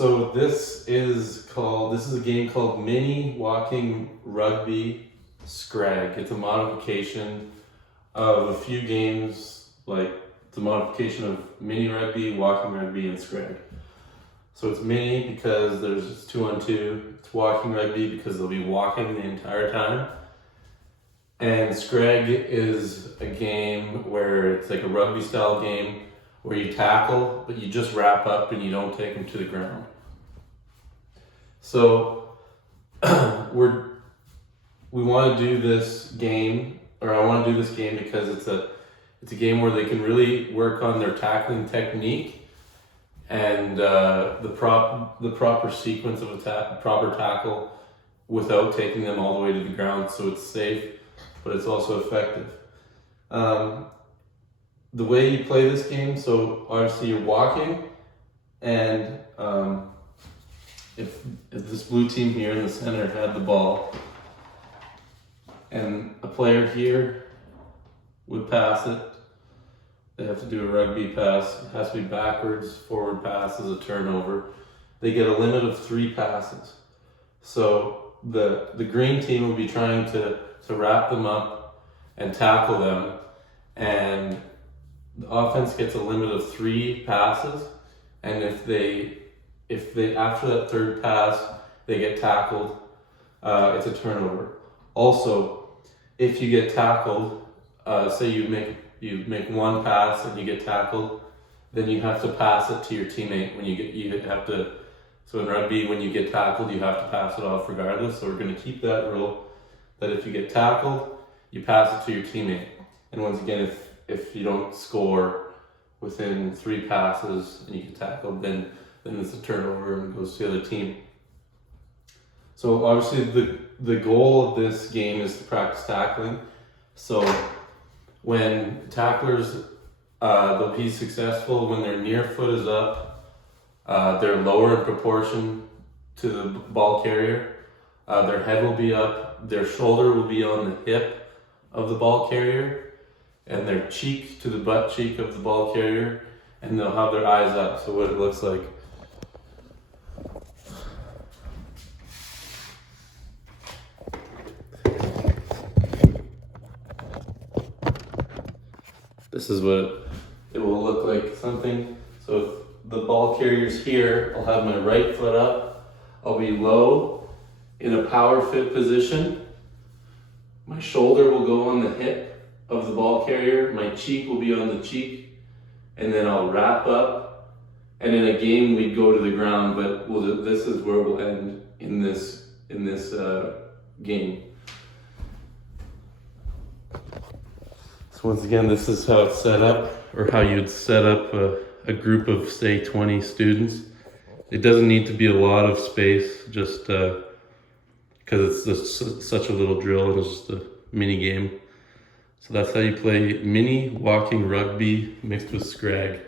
So this is a game called Mini Walking Rugby Scrag. It's a modification of a few games, like it's a modification of Mini Rugby, Walking Rugby, and Scrag. So it's Mini because there's 2-on-2. It's Walking Rugby because they'll be walking the entire time. And Scrag is a game where it's like a rugby style game where you tackle, but you just wrap up and you don't take them to the ground. So we want to do this game, or I want to do this game because it's a game where they can really work on their tackling technique and the proper sequence of a proper tackle without taking them all the way to the ground, so it's safe, but it's also effective. The way you play this game, so obviously you're walking, and if this blue team here in the center had the ball, and a player here would pass it, they have to do a rugby pass. It has to be backwards, forward pass is a turnover. They get a limit of 3 passes. So the green team will be trying to wrap them up and tackle them, and the offense gets a limit of 3 passes, and if they after that 3rd pass they get tackled, it's a turnover. Also, if you get tackled, say you make 1 pass and you get tackled, then you have to pass it to your teammate. So in rugby, when you get tackled, you have to pass it off regardless. So we're going to keep that rule that if you get tackled, you pass it to your teammate. And once again, if you don't score within 3 passes and you get tackled, then it's a turnover and it goes to the other team. So obviously the goal of this game is to practice tackling. So when tacklers, they'll be successful when their near foot is up, they're lower in proportion to the ball carrier, their head will be up, their shoulder will be on the hip of the ball carrier, and their cheek to the butt cheek of the ball carrier, and they'll have their eyes up. So what it looks like. This is what it will look like, something. So if the ball carrier's here, I'll have my right foot up, I'll be low in a power fit position, my shoulder will go on the hip of the ball carrier, my cheek will be on the cheek, and then I'll wrap up, and in a game we'd go to the ground, but this is where we'll end in this game. So once again, this is how it's set up, or how you'd set up a group of, say, 20 students. It doesn't need to be a lot of space, just because it's just such a little drill and it's just a mini game. So that's how you play Mini Walking Rugby mixed with Scrag.